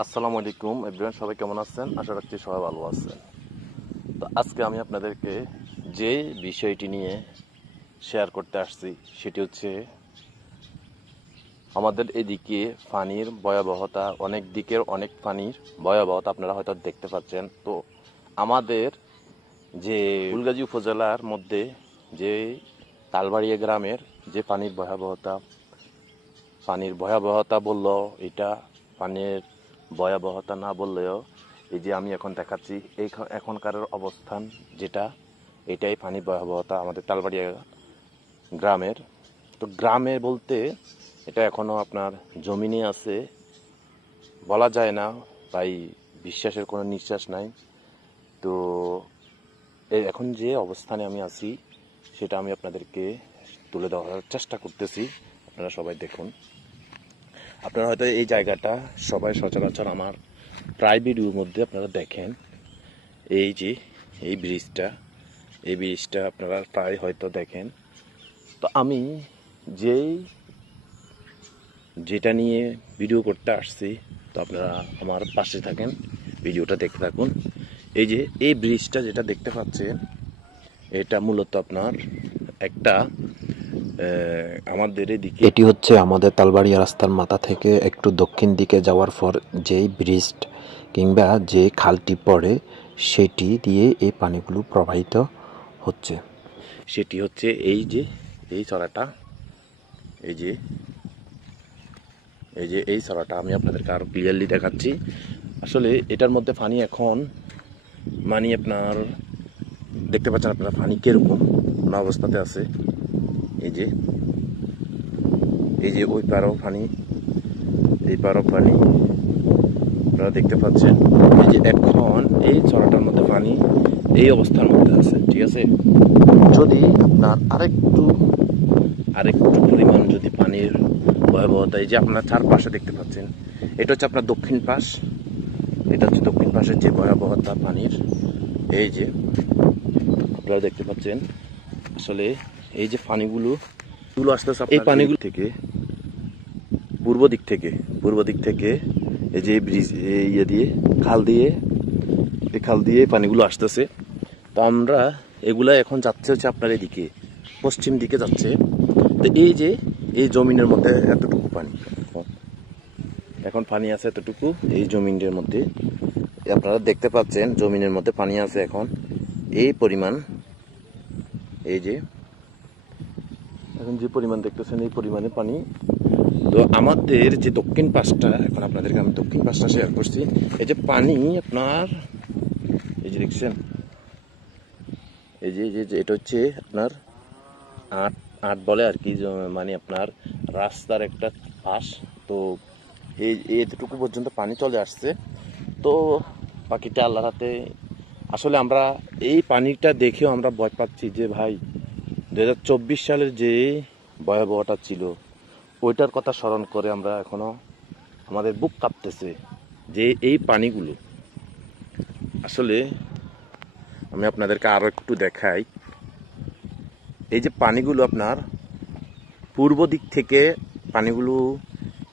আসসালামু আলাইকুম এভরিওয়ান, সবাই কেমন আছেন? আশা রাখছি সবাই ভালো আছেন। তো আজকে আমি আপনাদেরকে যে বিষয়টি নিয়ে শেয়ার করতে আসছি সেটি হচ্ছে আমাদের এদিকে পানির ভয়াবহতা, অনেক দিকের অনেক পানির ভয়াবহতা আপনারা হয়তো দেখতে পাচ্ছেন। তো আমাদের যে ফুলগাজী উপজেলার মধ্যে যে তালবাড়িয়া গ্রামের যে পানির ভয়াবহতা বললো এটা পানির ভয়াবহতা না বললেও এই যে আমি এখন দেখাচ্ছি এই এখনকার অবস্থান যেটা, এটাই পানির ভয়াবহতা আমাদের তালবাড়িয়া গ্রামের। তো গ্রামে বলতে এটা এখনো আপনার জমিনে আছে, বলা যায় না ভাই, বিশ্বাসের কোনো নিঃশ্বাস নাই। তো এখন যে অবস্থানে আমি আছি সেটা আমি আপনাদেরকে তুলে ধরার চেষ্টা করতেছি, আপনারা সবাই দেখুন। আপনারা হয়তো এই জায়গাটা সবাই সচরাচর আমার প্রায় ভিডিওর মধ্যে আপনারা দেখেন। এই যে এই ব্রিজটা আপনারা প্রায় হয়তো দেখেন। তো আমি যেটা নিয়ে ভিডিও করতে আসছি, তো আপনারা আমার পাশে থাকেন, ভিডিওটা দেখতে থাকুন। এই যে এই ব্রিজটা যেটা দেখতে পাচ্ছেন, এটা মূলত আপনার একটা আমাদের এদিকে এটি হচ্ছে আমাদের তালবাড়িয়া রাস্তার মাথা থেকে একটু দক্ষিণ দিকে যাওয়ার পর যেই ব্রিজ কিংবা যে খালটি পড়ে সেটি দিয়ে এই পানিগুলো প্রবাহিত হচ্ছে। সেটি হচ্ছে এই যে এই চড়াটা, এই যে এই চড়াটা আমি আপনাদেরকে আরো ক্লিয়ারলি দেখাচ্ছি। আসলে এটার মধ্যে পানি এখন আপনার দেখতে পাচ্ছেন আপনারা পানি কিরকম অবস্থাতে আছে। এই যে ওই পারও পানি, এই পারও পানি আপনারা দেখতে পাচ্ছেন। এই যে এখন এই চড়াটার মধ্যে পানি এই অবস্থার মধ্যে আছে, ঠিক আছে। যদি আপনার আরেকটু পরিমাণ যদি পানির ভয়াবহতা, এই যে আপনার চারপাশে দেখতে পাচ্ছেন, এটা হচ্ছে আপনার দক্ষিণ পাশ, এটা হচ্ছে দক্ষিণ পাশের যে ভয়াবহতা পানির, এই যে আপনারা দেখতে পাচ্ছেন। আসলে এই যে পানিগুলো আসতেছে এই পানিগুলো থেকে পূর্ব দিক থেকে এই যে ব্রিজ ইয়ে দিয়ে খাল দিয়ে পানিগুলো আসতেছে। তো আমরা এগুলা এখন যাচ্ছে হচ্ছে আপনার এদিকে পশ্চিম দিকে যাচ্ছে। তো এই যে এই জমিনের মধ্যে এতটুকু পানি, এখন পানি আছে এতটুকু এই জমিনের মধ্যে, আপনারা দেখতে পাচ্ছেন জমিনের মধ্যে পানি আছে এখন এই পরিমাণ। এই যে এখন যে পরিমাণ দেখতেছেন এই পরিমাণে পানি। তো আমাদের যে দক্ষিণ পাশটা, এখন আপনাদেরকে আমি দক্ষিণ পাশটা শেয়ার করছি। এই যে পানি আপনার এই যে দেখছেন, এই যে এটা হচ্ছে আপনার আট বলে আর কি, আপনার রাস্তার একটা পাশ। তো এতটুকু পর্যন্ত পানি চলে আসছে। তো বাকিটা আল্লাহর হাতে। আসলে আমরা এই পানিটা দেখেও আমরা ভয় পাচ্ছি যে ভাই 2024 সালের যে ভয়াবহটা ছিল ওইটার কথা স্মরণ করে আমরা এখনো আমাদের বুক কাঁপতেছে যে এই পানিগুলো। আসলে আমি আপনাদেরকে আরো একটু দেখাই। এই যে পানিগুলো আপনার পূর্ব দিক থেকে পানিগুলো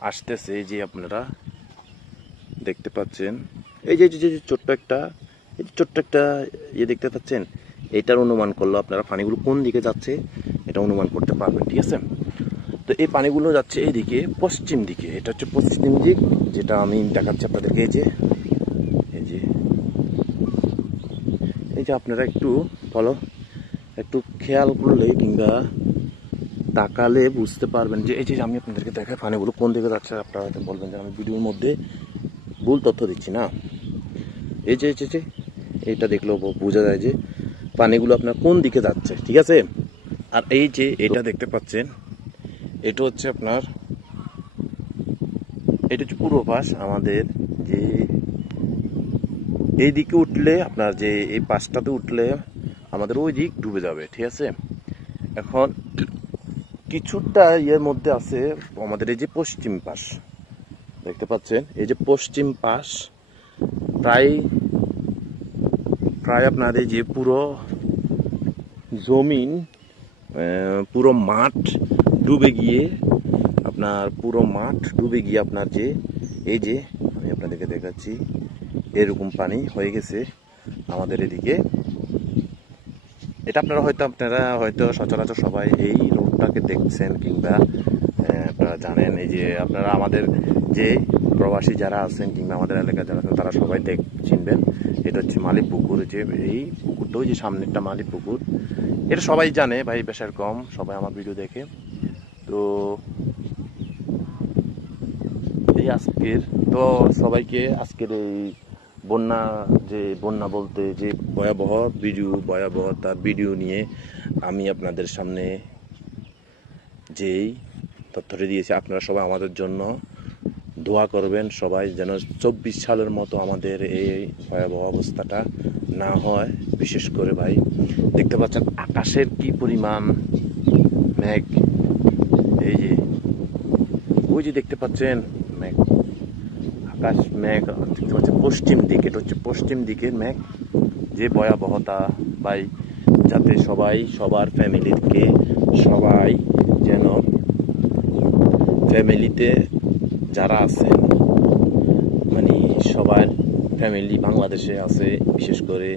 আসতেছে, যে আপনারা দেখতে পাচ্ছেন। এই যে ছোট্ট একটা ইয়ে দেখতে পাচ্ছেন, এটার অনুমান করলো আপনারা পানিগুলো কোন দিকে যাচ্ছে এটা অনুমান করতে পারবেন, ঠিক আছে। তো এই পানিগুলো যাচ্ছে এইদিকে পশ্চিম দিকে, এটা হচ্ছে পশ্চিম দিক যেটা আমি দেখাচ্ছি আপনাদেরকে। এই যে আপনারা একটু খেয়াল করলে কিংবা তাকালে বুঝতে পারবেন যে এই যে আমি আপনাদেরকে দেখাই পানিগুলো কোন দিকে যাচ্ছে। আপনারা হয়তো বলবেন যে আমি ভিডিওর মধ্যে ভুল তথ্য দিচ্ছি না। এই যে এইটা দেখলেও বোঝা যায় যে পানিগুলো আপনার কোন দিকে যাচ্ছে, ঠিক আছে। আর এই যে এটা দেখতে পাচ্ছেন, এটা হচ্ছে আপনার এটা হচ্ছে পূর্ব পাশ আমাদের। যে এই দিকে উঠলে আপনার যে এই পাশটাতে উঠলে আমাদের ওই দিক ডুবে যাবে, ঠিক আছে। এখন কিছুটা ইয়ের মধ্যে আছে আমাদের এই যে পশ্চিম পাশ দেখতে পাচ্ছেন, এই যে পশ্চিম পাশ প্রায় আপনার এই যে পুরো জমিন, পুরো মাঠ ডুবে গিয়ে আপনার যে এই যে আমি আপনাদেরকে দেখাচ্ছি, এরকম পানি হয়ে গেছে আমাদের এদিকে। এটা আপনারা হয়তো সচরাচর সবাই এই রোডটাকে দেখছেন কিংবা আপনারা জানেন। এই যে আপনারা আমাদের যে প্রবাসী যারা আছেন কিংবা আমাদের এলাকায় যারা আছেন তারা সবাই চিনবেন। এটা হচ্ছে মালিক পুকুর। যে এই পুকুরটা ওই যে সামনেরটা মালিক পুকুর, এটা সবাই জানে ভাই, প্রেশার কম, সবাই আমার ভিডিও দেখে। তো এই আজকের তো সবাইকে আজকের এই বন্যা বলতে যে ভয়াবহতার ভিডিও নিয়ে আমি আপনাদের সামনে যেই তথ্যটি দিয়েছি, আপনারা সবাই আমাদের জন্য দোয়া করবেন, সবাই যেন 24 সালের মতো আমাদের এই ভয়াবহ অবস্থাটা না হয়। বিশেষ করে ভাই দেখতে পাচ্ছেন আকাশের কি পরিমাণ মেঘ, এই যে ওই যে দেখতে পাচ্ছেন মেঘ, আকাশ মেঘ দেখতে পাচ্ছেন পশ্চিম দিকে, এটা হচ্ছে পশ্চিম দিকের মেঘ। যে ভয়াবহতা ভাই, যাতে সবার সবাই যেন ফ্যামিলিতে যারা আছেন, মানে সবার ফ্যামিলি বাংলাদেশে আছে, বিশেষ করে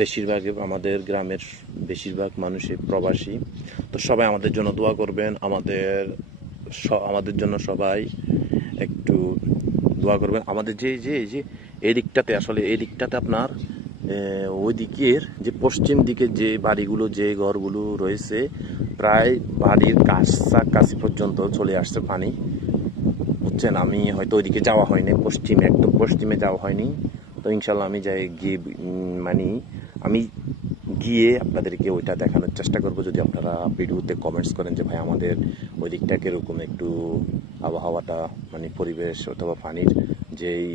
বেশিরভাগ আমাদের গ্রামের বেশিরভাগ মানুষই প্রবাসী। তো সবাই আমাদের জন্য দোয়া করবেন, আমাদের জন্য সবাই একটু দোয়া করবেন। আমাদের যে এই দিকটাতে আপনার ওই দিকের যে পশ্চিম দিকে যে বাড়িগুলো, যে ঘরগুলো রয়েছে, প্রায় বাড়ির কাছাকাছি পর্যন্ত চলে আসছে পানি, বুঝছেন। আমি হয়তো ওইদিকে যাওয়া হয়নি, একদম পশ্চিমে যাওয়া হয়নি। তো ইনশাল্লাহ আমি আমি গিয়ে আপনাদেরকে ওইটা দেখানোর চেষ্টা করব। যদি আপনারা ভিডিওতে কমেন্টস করেন যে ভাই আমাদের ওই দিকটা কিরকম একটু আবহাওয়াটা, মানে পরিবেশ অথবা পানির যেই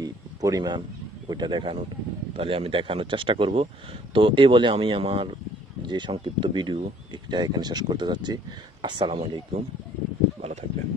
পরিমাণ, ওইটা দেখানোর, তাহলে আমি দেখানোর চেষ্টা করব। তো এই বলে আমি আমার যে সংক্ষিপ্ত ভিডিও এটা এখানে শেষ করতে যাচ্ছি। আসসালামু আলাইকুম, ভালো থাকবেন।